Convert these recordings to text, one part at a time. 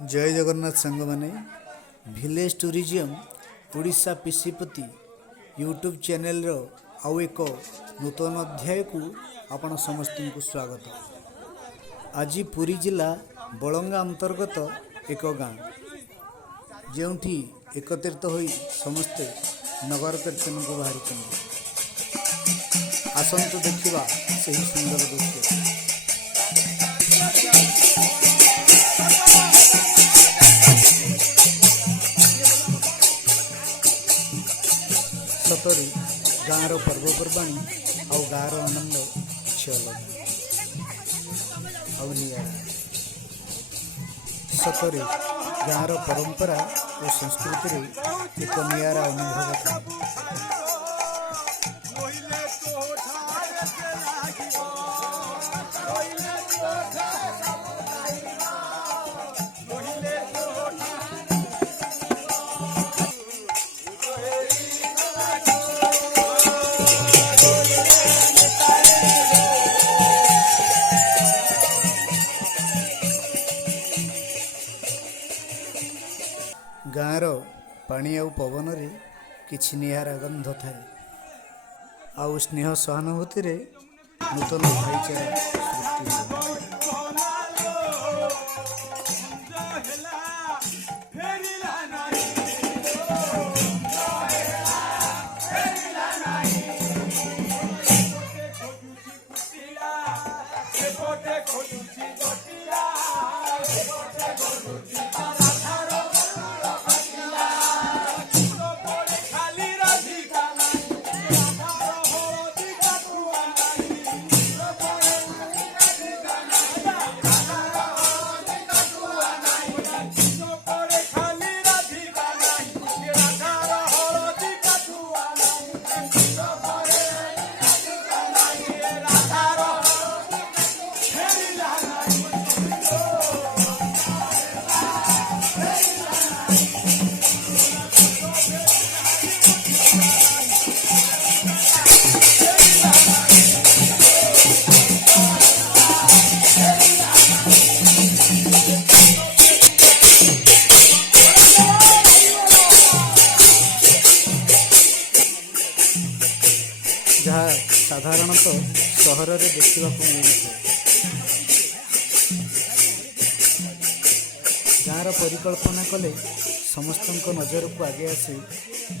जय जगन्नाथ सांग माने भिलेज टूरिज्म ओडिशा पीसीपति यूट्यूब चैनल रो आउ एक नूतन अध्याय को आपण समस्त को स्वागत। आज पुरी जिला बलंगा अंतर्गत एक गाँ जोठी एकत्रित होई समस्ते नगर कीर्तन को बाहरी आसंतु देखिबा सही सुंदर दृश्य। सतरी गाँव पर्वपर्वाणी आउ गाँव आनंद किसी अलग सतरी गाँव परंपरा और संस्कृति एक नियारा अनुभव था। गाँवर पानी आउ पवन रे किछि निहारा गंध थाए आउ स्नेह सहानुभूति रे नूतन भाईचारा सृष्टि जहाँ साधारणतः सहर में देखा मिलता गाँव परिकल्पना कले समस्त नजर को आगे आसे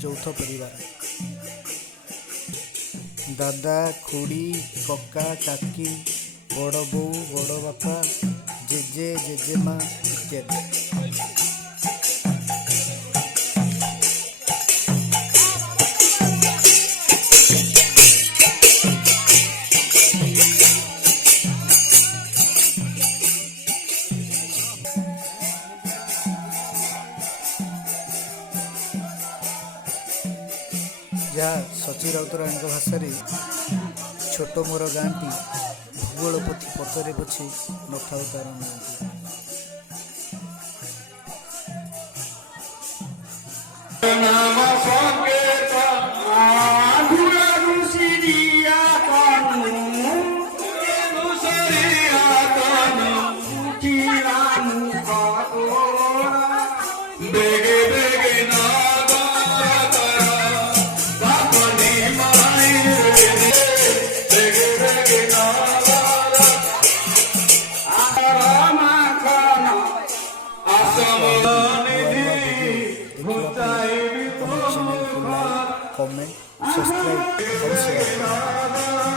यौथ परिवार दादा खुड़ी कका काकी बड़ बो बड़ बापा जेजे जेजेमा इत्यादि। जहाँ सची राउतराणी भाषा छोट मोर गाँटी भूगोल पोथी पतरे पछे नथा तार कमेंट सब्सक्राइब और शेयर।